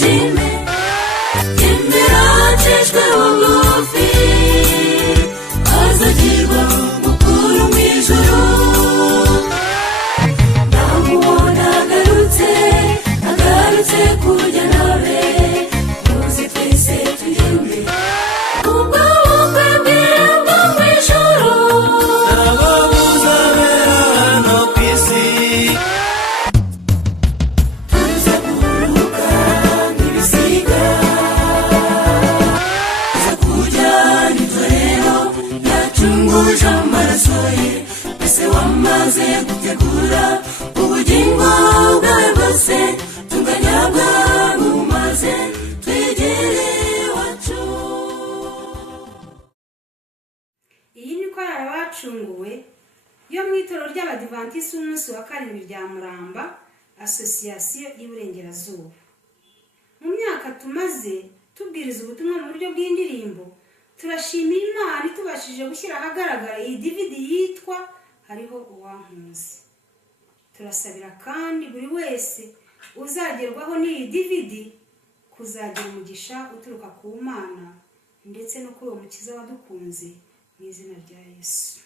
ishime yemera acishwe bugufi azagirwa mukuru mu ijuru ndamubona agarutse kujya nawe muze twese tugende ubwo bukwe bw'irembo mu ijuru nabo buzabera hano ku isi tuza kuruhuka nk'ibisiga tuza kurya n'itorero yacunguje amaraso ye ese wamaze gutegura ubugingo bwawe bwose tunganya bwangu maze twegere iwacu. Iyi ni korali abacunguwe yo mu itorero ry'abadivantisiti b'umunsi wa karindwi rya Muramba asosiyasiyo y'Iburengerazuba. Mu myaka tumaze tubwiriza ubutumwa mu buryo bw'indirimbo, turashimira Imana itubashije gushyira ahagaragara iyi DVD yitwa Hariho Uwankunze. Turasabira kandi buri wese uzagerwaho n'iyi DVD kuzagira umugisha uturuka ku Mana ndetse no kuri uwo mukiza wadukunze mu izina rya Yesu.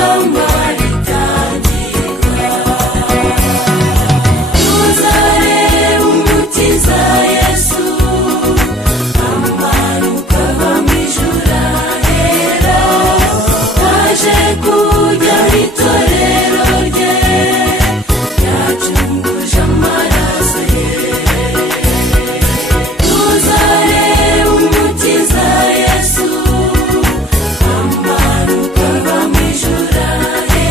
rugamba ritangirwa. Tuzareba umukiza Yesu amanuka ava mu ijuru ahera, waje kujyaho itorero rye, yacunguje amaraso ye. Tuzareba umukiza Yesu amanuka ava mu ijuru ahera,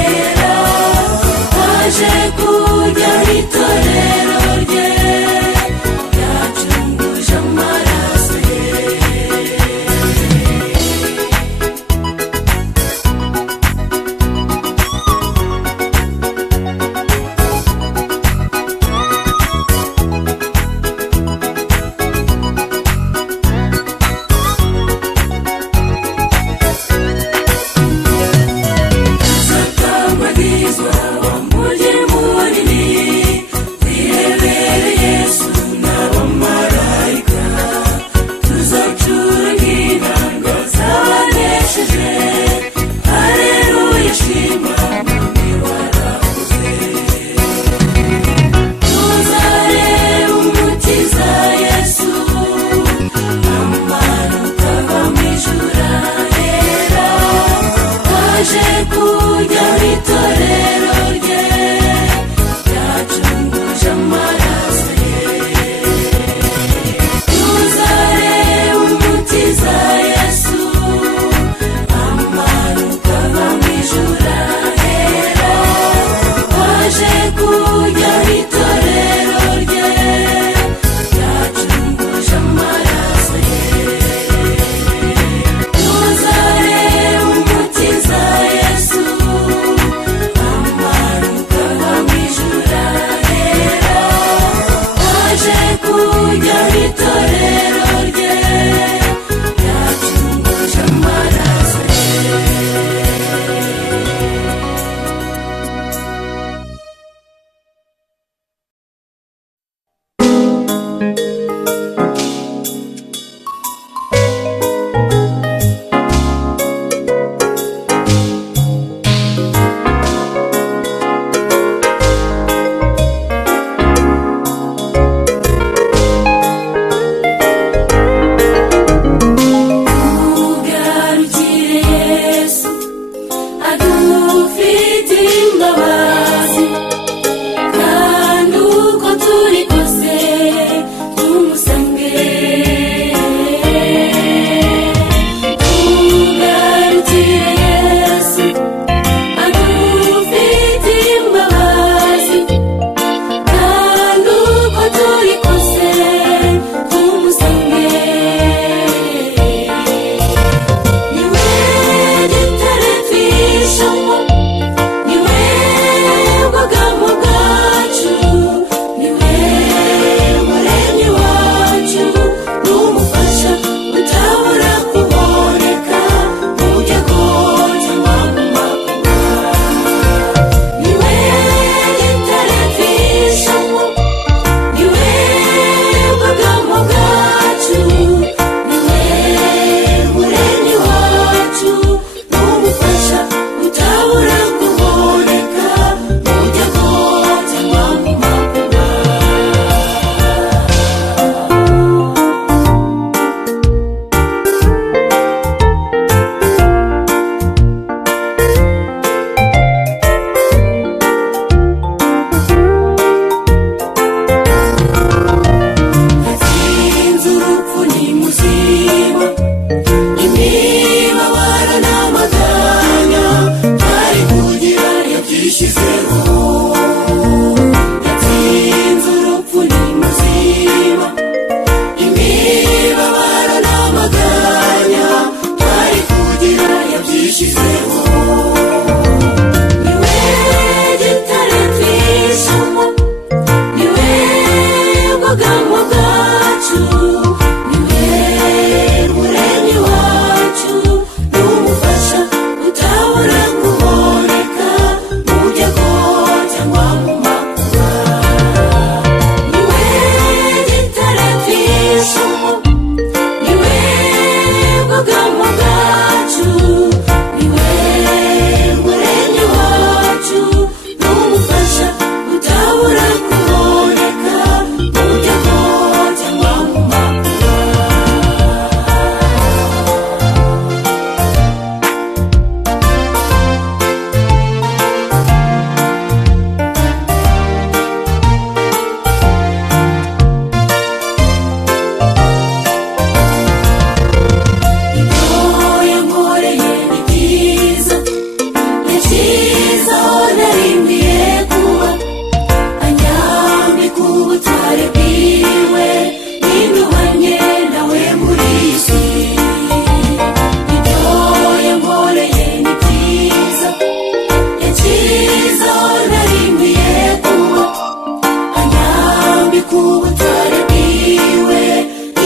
kumurika ubutware bwiwe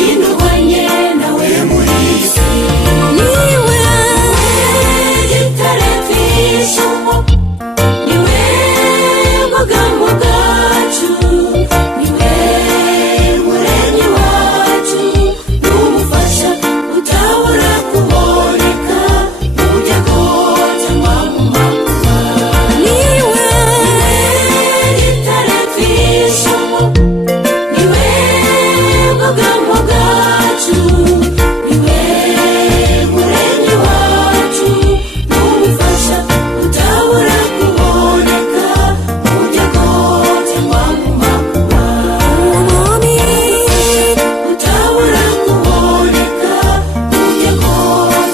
indurwanye nawe muri iyi si niwe gitare twishyamo niwe bwugamo bwacu niwe muremyi wacu n'umufasha utabura kuboneka mu byago cyangwa mu makuba niwe gitare twishyamo niwe bwugamo bwacu niwe muremyi wacu n'umufasha utabura kuboneka mu byago cyangwa mu makuba umwami utabura kuboneka mu byago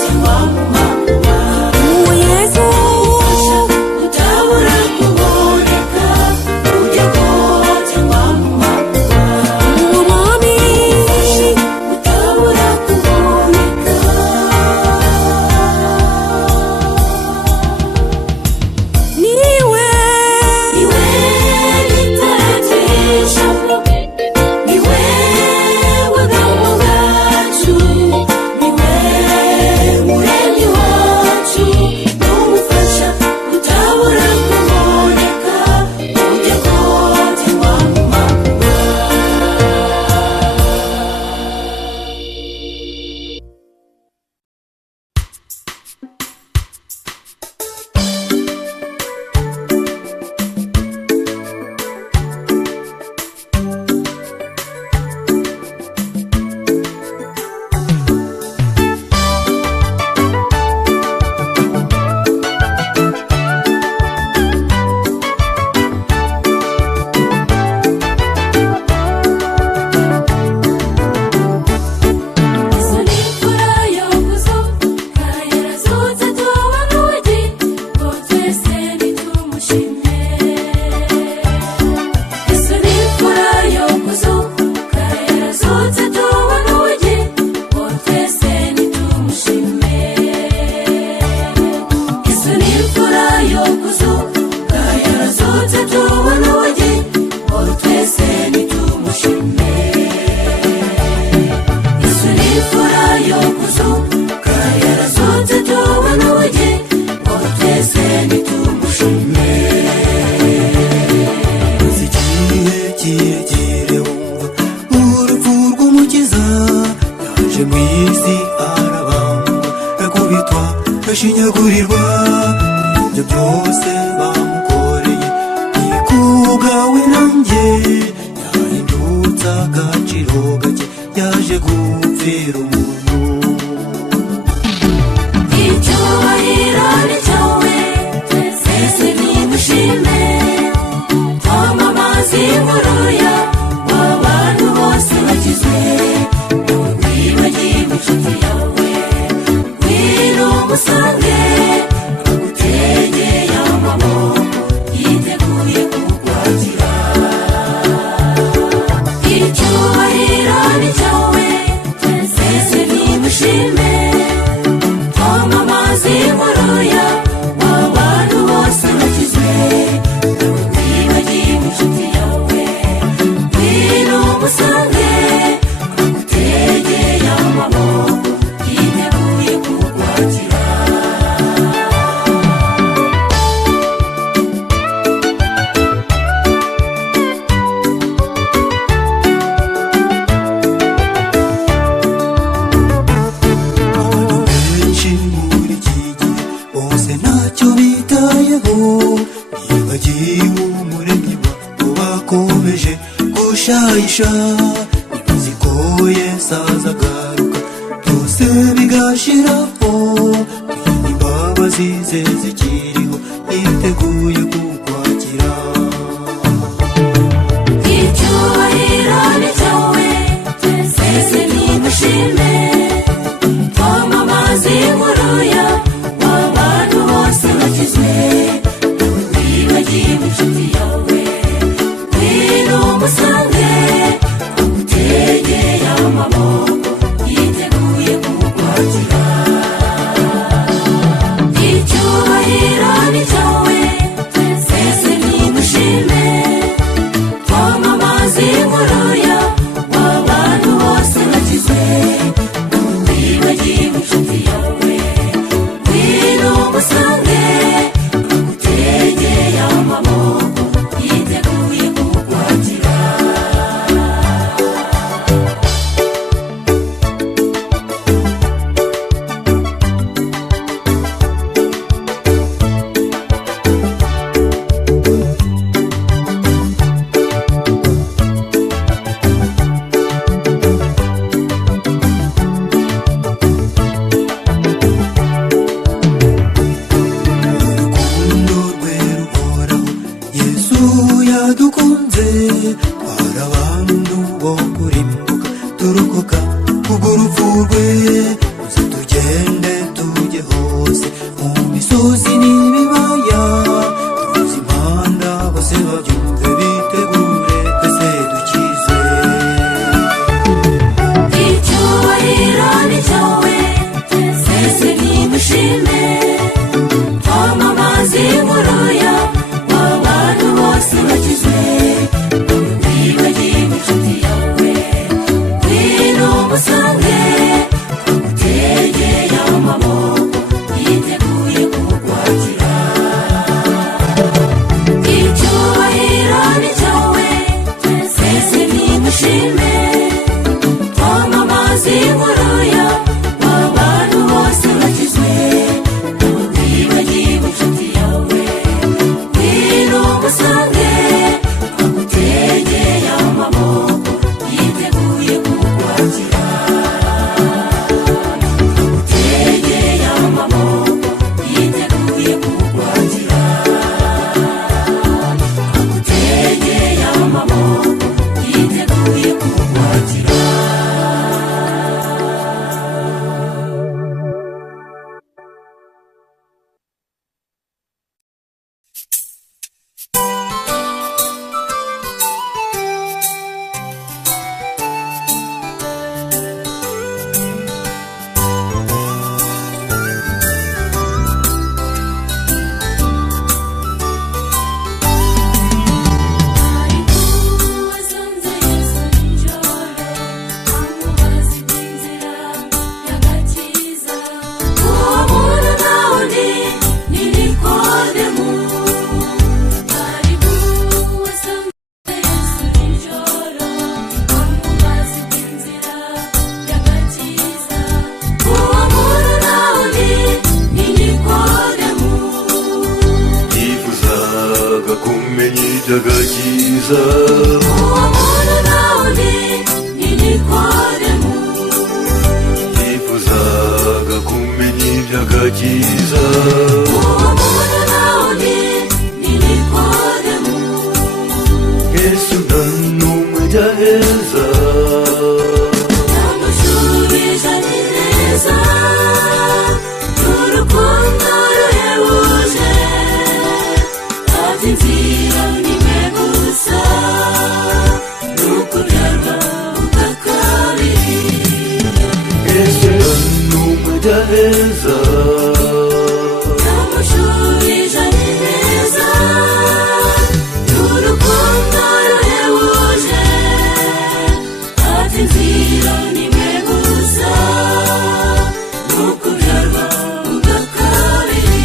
cyangwa mu makuba uwo yesu utabura kuboneka mu byago cyangwa mu makuba uwo mwami utabura kuboneka niwe gitare twishyamo niwe bwugamo bwacu niwe muremyi wacu n'umufasha utabura kuboneka mu byago cyangwa mu makuba Izo ni imfura yo kuzuka yarazutse tubona ubugi ngo twese nitumushime Izo ni imfura yo kuzuka yarazutse tubona ubugi ngo twese nitumushime Izo ni imfura yo kuzuka yarazutse tubona ubugi ngo twese nitumushime Izo ni imfura yo kuzuka yarazutse tubona ubugi ngo twese nitumushime uzi igihe kirekire wumva urupfu rw'umukiza yaje mu isi arabambwa akubitwa ashinyagurirwa ibyo byose bamukoreye kubwawe nanjye yahindutse agaciro gake yaje gupfira umuntu icyubahiro ni cyawe twese nimushime twamamaze inkuru ya w'abantu bose bakizwe ntiwibagiwe inshuti yawe ngwino umusange agutegeye amaboko yiteguye kukwakira icyubahiro ni cyawe twese nimushime twamamaze inkuru ya w'abantu bose bakizwe ntiwibagiwe inshuti yawe ngwino umusange agutegeye amaboko yiteguye kukwakira abantu benshi muri iki gihe bose ntacyo bitayeho bibagiwe umuremyi wabo bakomeje gushayisha ntibazi ko yesu azagaruka byose bigashiraho imbabazi ze zikiriho yiteguye kukwakira icyubahiro ni cyawe twese nimushime twamamaze inkuru ya w'abantu bose bakizwe ntiwibagiwe inshuti yawe ngwino umusange agutegeye amaboko yiteguye kukwakira icyubahiro ni cyawe twese nimushime twamamaze inkuru wo kurimbuka turukuka kubw'urupfu rwe muze tugende tujye hose mu misozi n'ibibaya tuvuze impanda bose babyumve bitegure twese dukize icyubahiro ni cyawe twese nimushime twamamaze inkuru y'abantu bose bakizwe wibagiwe inshuti yawe ngwino umusange agutegeye amaboko yiteguye kukwakira icyubahiro ni cyawe twese nimushime twamamaze inkuru y'abantu bose bakizwe wibagiwe inshuti yawe ngwino umusange agutegeye amaboko yiteguye kukwakira agutegeye amaboko yiteguye kukwakira agutegeye amaboko yiteguye kukwakira wasanze Yesu nijoro amubaza iby'inzira y'agakiza uwo muntu nta wundi ni Nikodemu wasanze Yesu nijoro amubaza iby'inzira y'agakiza uwo muntu nta wundi ni Nikodemu yifuzaga kumenya iby'agakiza uwo muntu nta wundi ni Nikodemu yifuzaga kumenya iby'agakiza uwo muntu nta wundi ni Nikodemu yesu nta n'umwe ajya aheza yamushubije ni neza n'urukundo ruhebuje ati inzira ni imwe gusa ni ukubyarwa ubwa kabiri yesu nta n'umwe ajya aheza yamushubije ni neza n'urukundo ruhebuje ati inzira ni imwe gusa ni ukubyarwa ubwa kabiri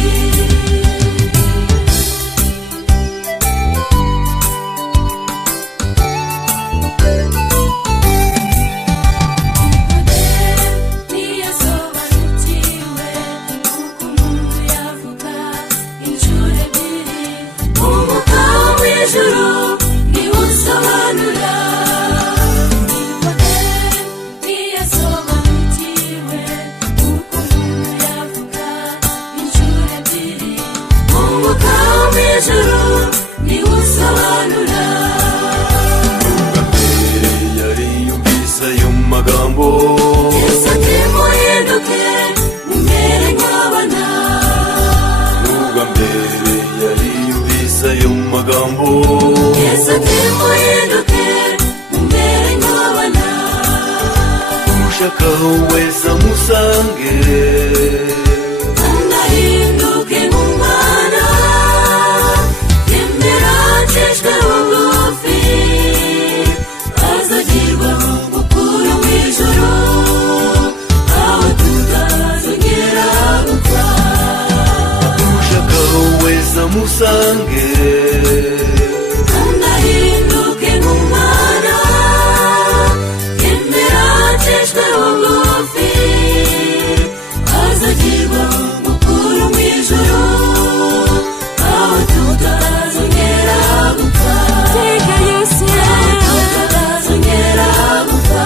ntiyasobanukiwe uko umuntu yavuga inshuro ebyiri umwuka wo mu ijuru niwo usobanura ntiyasobanukiwe uko umuntu yavuga inshuro ebyiri umwuka wo mu ijuru niwo usobanura mbere yari yumvise ayo magambo Yesu ati muhinduke mumere nk'abana n'ubwa mbere yari yumvise ayo magambo Yesu ati muhinduke mumere nk'abana ushaka wese amusange ndahinduke nk'umwana yemera acishwe bugufi azagirwa mukuru mu ijuru aho tutazongera gupfa ushaka wese amusange ndahinduke nk'umwana yemera acishwe bugufi azagirwa mukuru mu ijuru aho tutazongera gupfa aho tutazongera gupfa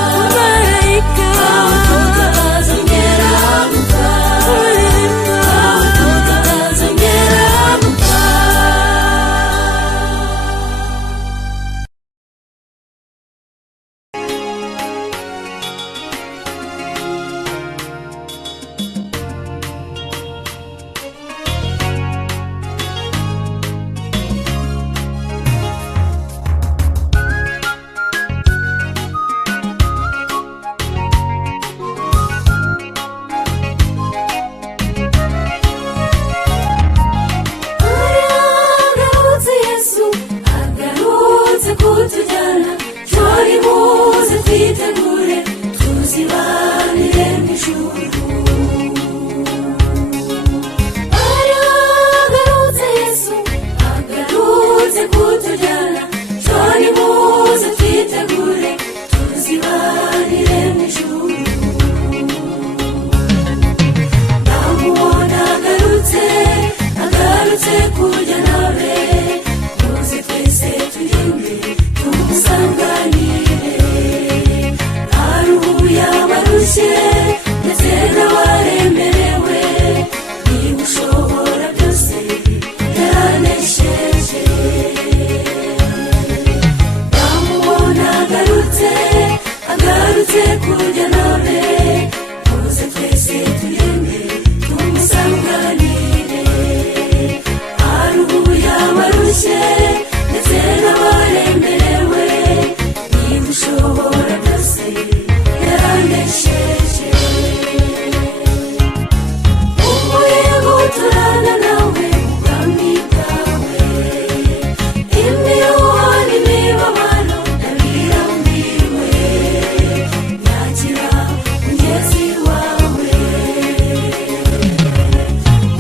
aho tutazongera gupfa aho tutazongera gupfa nimuze twitegure tuzibanire mu ijuru. Aragarutse Yesu agarutse kutujyana, cyo nimuze twitegure tuzibanire mu ijuru. Ndamubona agarutse kujya nawe, muze twese turinde tumusanganire. Aruhuye abarushye ndetse n'abaremerewe, niba ushobora byose yaranesheje. Ndamubona agarutse kujya nawe, muze twese turinde tumusanganire. Aruhuye abarushye ndetse n'abaremerewe, niba ushobora byose yaranesheje. Umuyaga uturana nawe mu bwami bwawe, imiruho n'imibabaro ndabirambiwe, nyakira mugezi wawe.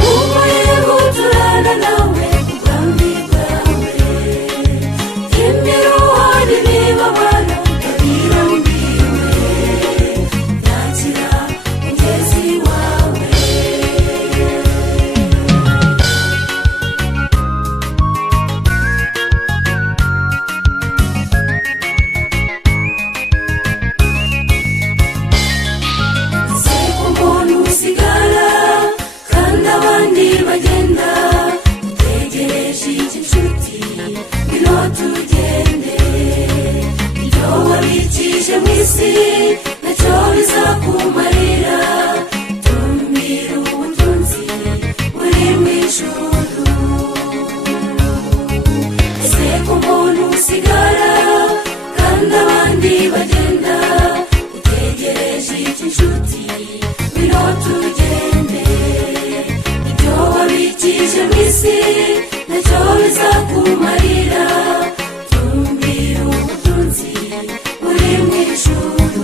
Umuyaga uturana nawe mu bwami bwawe, imiruho n'imibabaro ndabirambiwe, nyakira mugezi wawe. Ese umuntu usigara kandi abandi bagenda, dutegereje iki nshuti? Ngwino tugende, ibyo wabikije mu isi nacyo bizakumarira. Tumbira ubutunzi buri mu ijuru. Ese ko umuntu usigara kandi abandi bagenda, utegereje iki nshuti? Ngwino tugende, ibyo wabikije mu isi nacyo bizakumarira. Tumbira ubutunzi buri mu ijuru.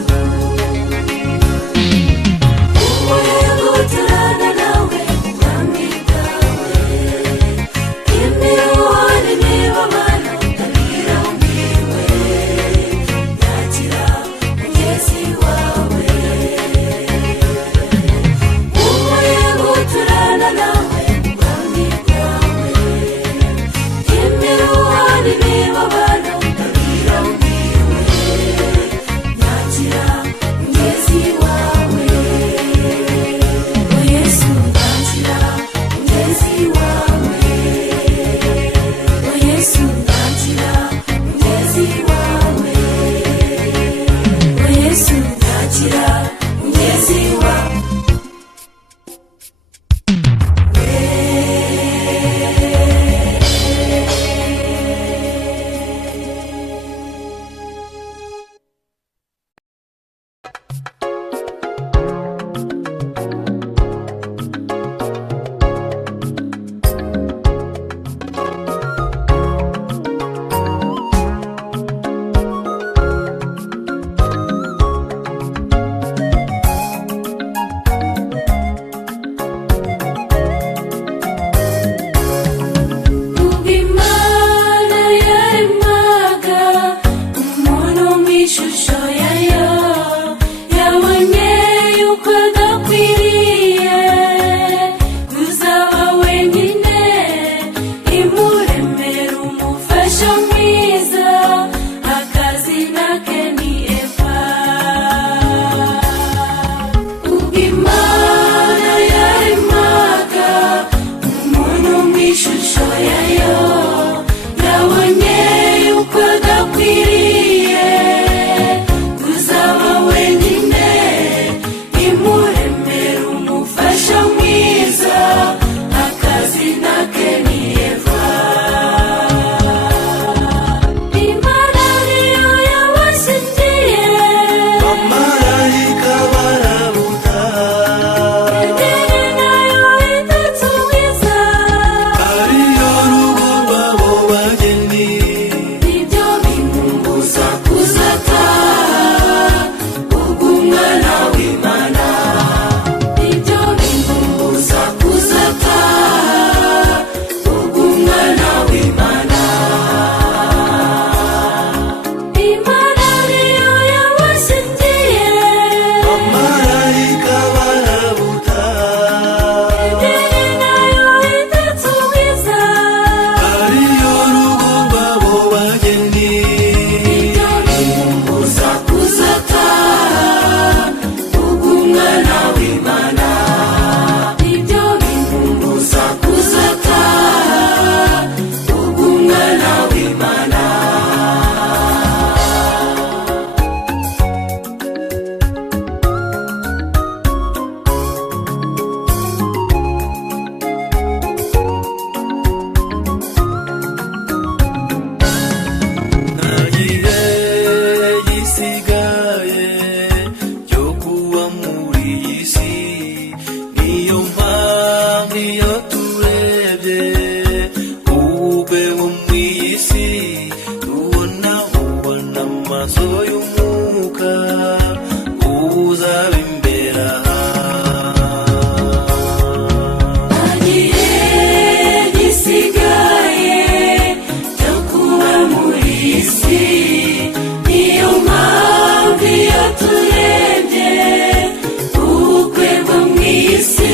isi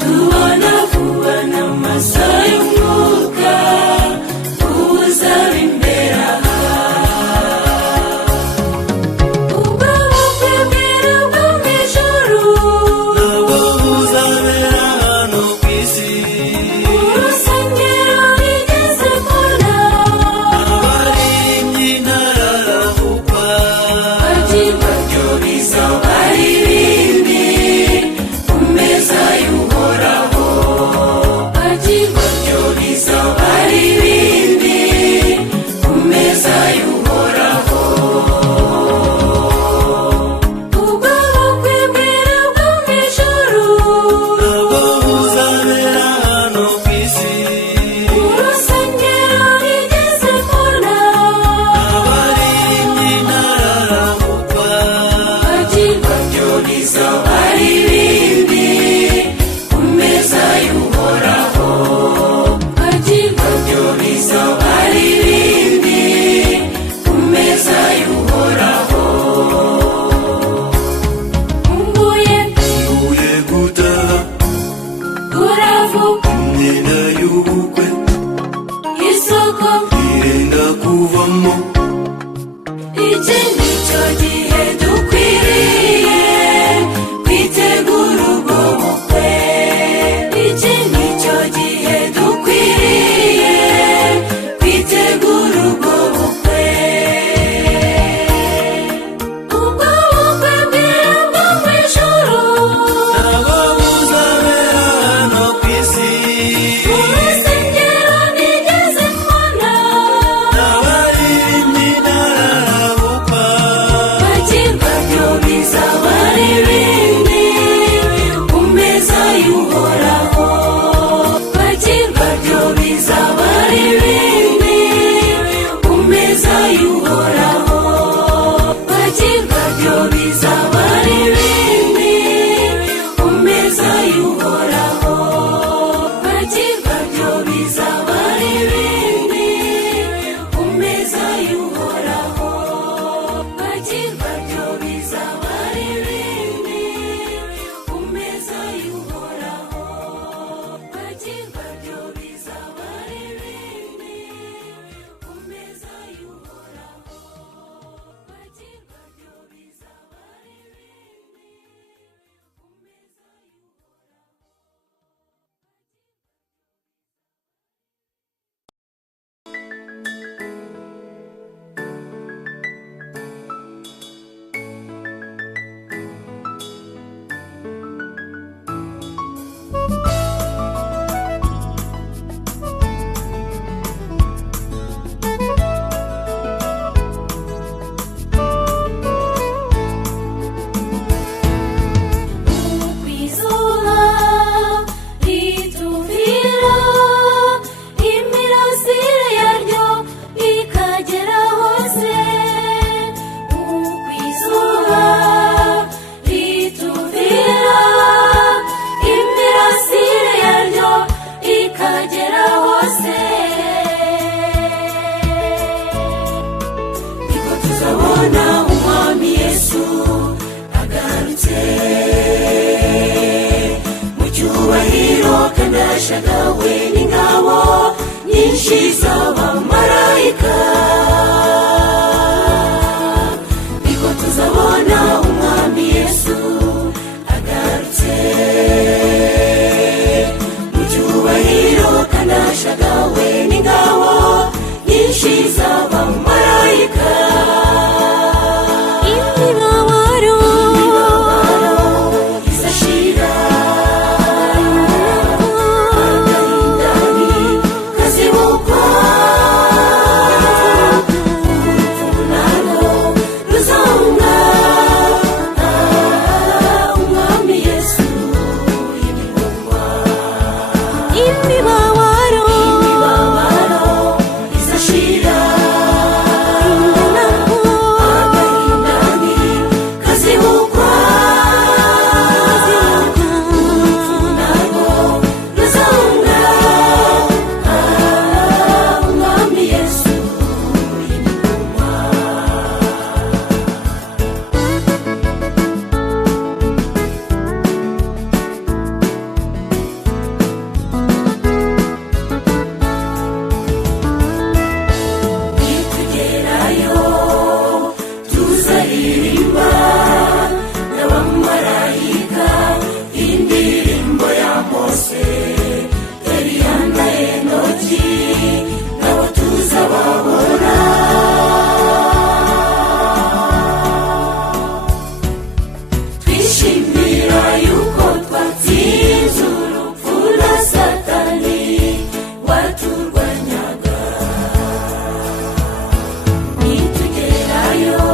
tubona vuba n'amaso y'umwuka uzaba imbere aha ubwo bukwe bwera bwo mu ijuru ntabwo buzabera hano ku isi urusengero rigeze kona abaririmbyi ntararabukwa agirwa ryo bizaba ari bindi ku meza y'uhoraho agirwa ryo bizaba ari bindi ku meza y'uhoraho ubwo bukwe bwera bwo mu ijuru ntabwo buzabera hano ku isi urusengero rigeze kona abaririmbyi ntararabukwa tuzaririmba n'abamarayika indirimbo ya Mose, Eliya na Enoki nabo tuzababona. Twishimira yuko twatsinze urupfu na Satani waturwanyaga. Nitugerayo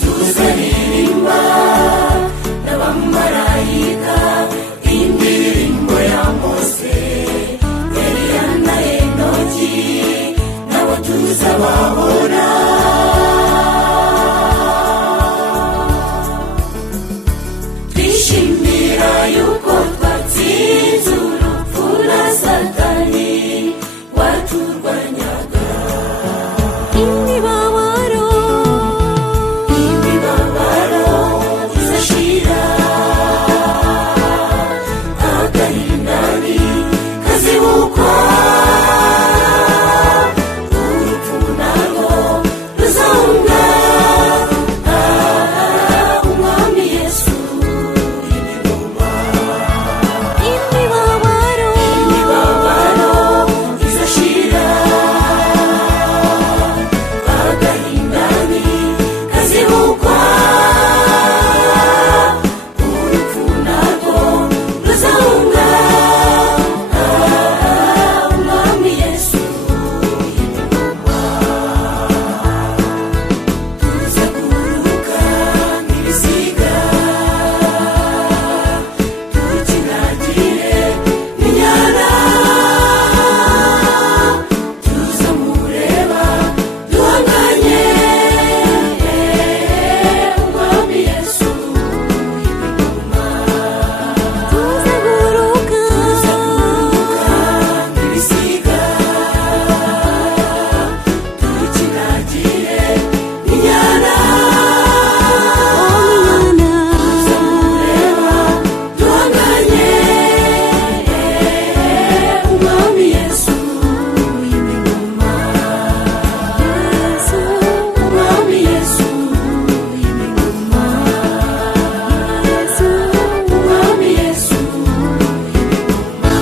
tuzaririmba n'abamarayika indirimbo ya Mose, Eliya na Enoki nabo tuzababona. Twishimira yuko twatsinze urupfu na Satani waturwanyaga. Imibabaro izashira, agahinda kazibukwa, urupfu narwo ruzahunga. Umwami Yesu y'ingoma. Imibabaro izashira, agahinda kazibukwa, urupfu narwo ruzahunga. Umwami Yesu y'ingoma. Tuza kuruhuka nk'ibisiga, tukinagire inyana, tuza mureba duhanganye. Umwami Yesu y'ingoma. Tuza kuruhuka nk'ibisiga, tukinagire inyana, tuza mureba duhanganye. Umwami Yesu y'ingoma. Umwami Yesu y'ingoma. Umwami Yesu y'ingoma.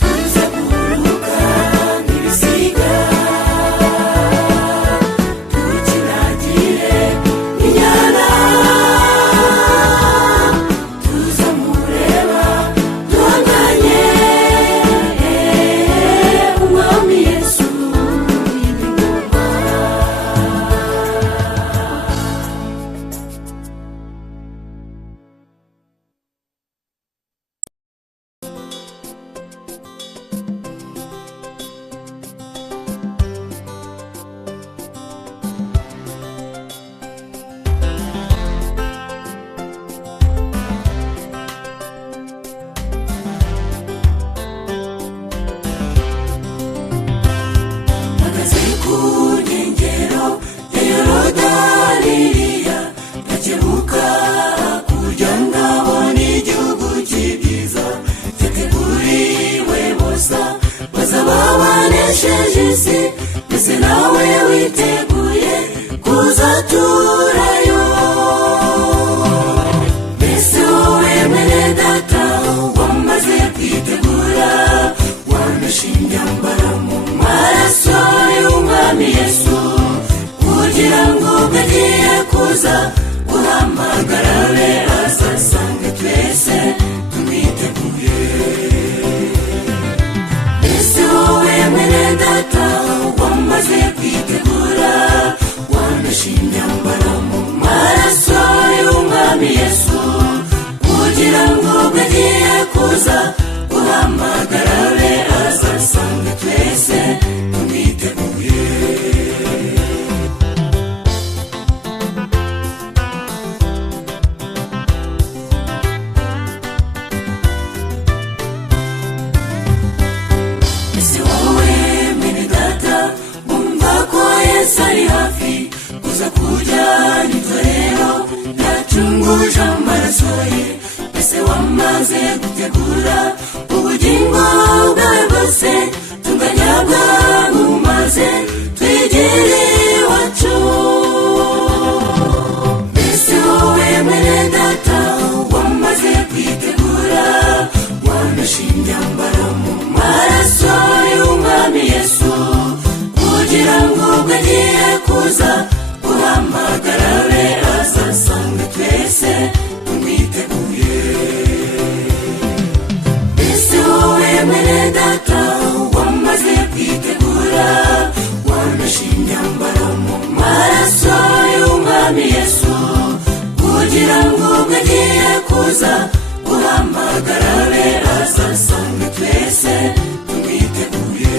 Tuza kuruhuka nk'ibisiga, tukinagire inyana, tuza mureba duhanganye. Umwami Yesu y'ingoma. Mpagaze ku nkengero ya Yorodani, ndakebuka kurya ngabona igihugu cy'ibyiza cyateguriwe bose bazaba banesheje isi. Mbese nawe witeguye kuzaturayo? Mbese wowe mwene data wamaze kwitegura, wanashe imyambaro mu maraso y'Umwami Yesu, kugira ngo ubwo agiye kuza guhamagara abe azasange twese tumwiteguye. Mbese wowe mwene data wamaze kwitegura, wanashe imyambaro mu maraso y'Umwami Yesu, kugira ngo ubwo agiye kuza guhamagara abe azasange twese tumwiteguye. Ese wowe mwene data wumva ko Yesu ari hafi agiye kuza guhamagara be azasanga twese tumwiteguye.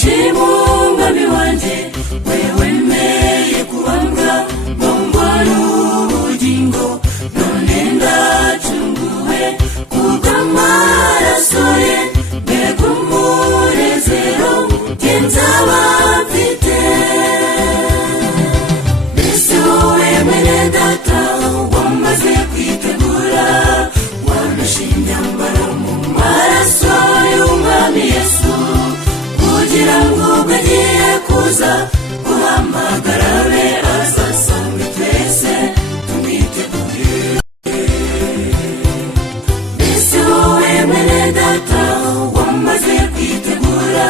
Shima umwami wanjye wewe meye kubambwa mbongwa n'ubugingo none ndacunguwe kubw'amaraso ye mbega umunezero njye nzaba mfite. Mbese wowe mwene data wamaze kwitegura wanashe imyambaro mu maraso y'umwami Yesu kugira ngo ubwo agiye kuza guhamagara be azasanga twese tumwiteguye. Mbese wowe mwene data wamaze kwitegura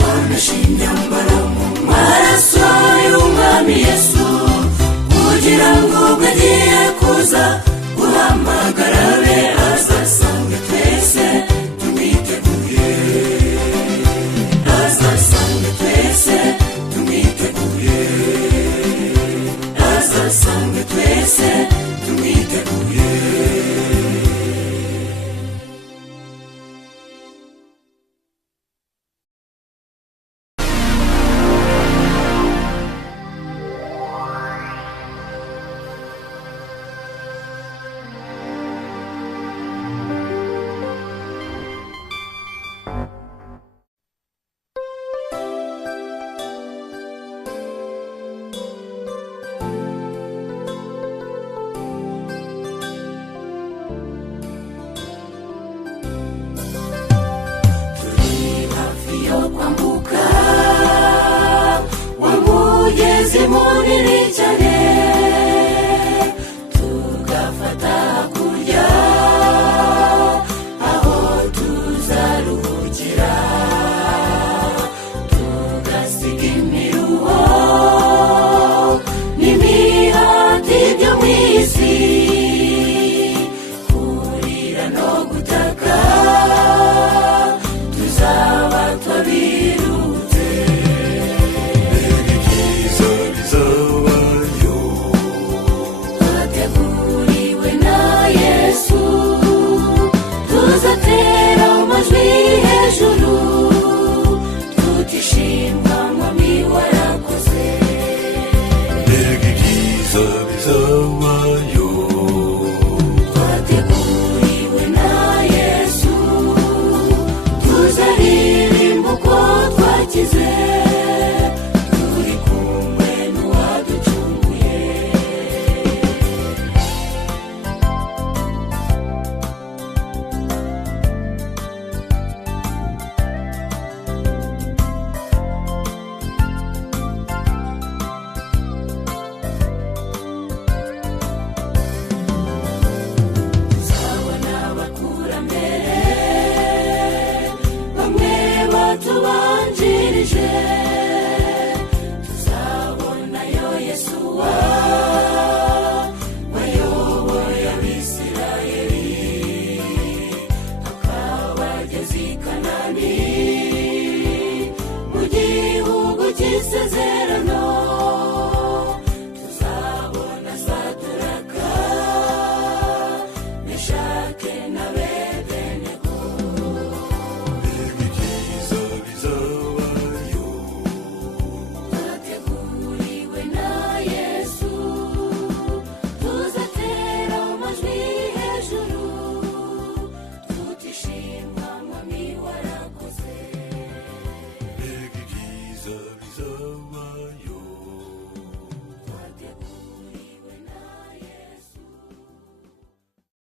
wanashe imyambaro mu maraso y'umwami Yesu kugira ngo ubwo agiye kuza guhamagara be azasanga twese tumwiteguye. Azasanga twese tumwiteguye. Azasanga twese tumwiteguye. Kwambuka wa mugezi munini cyane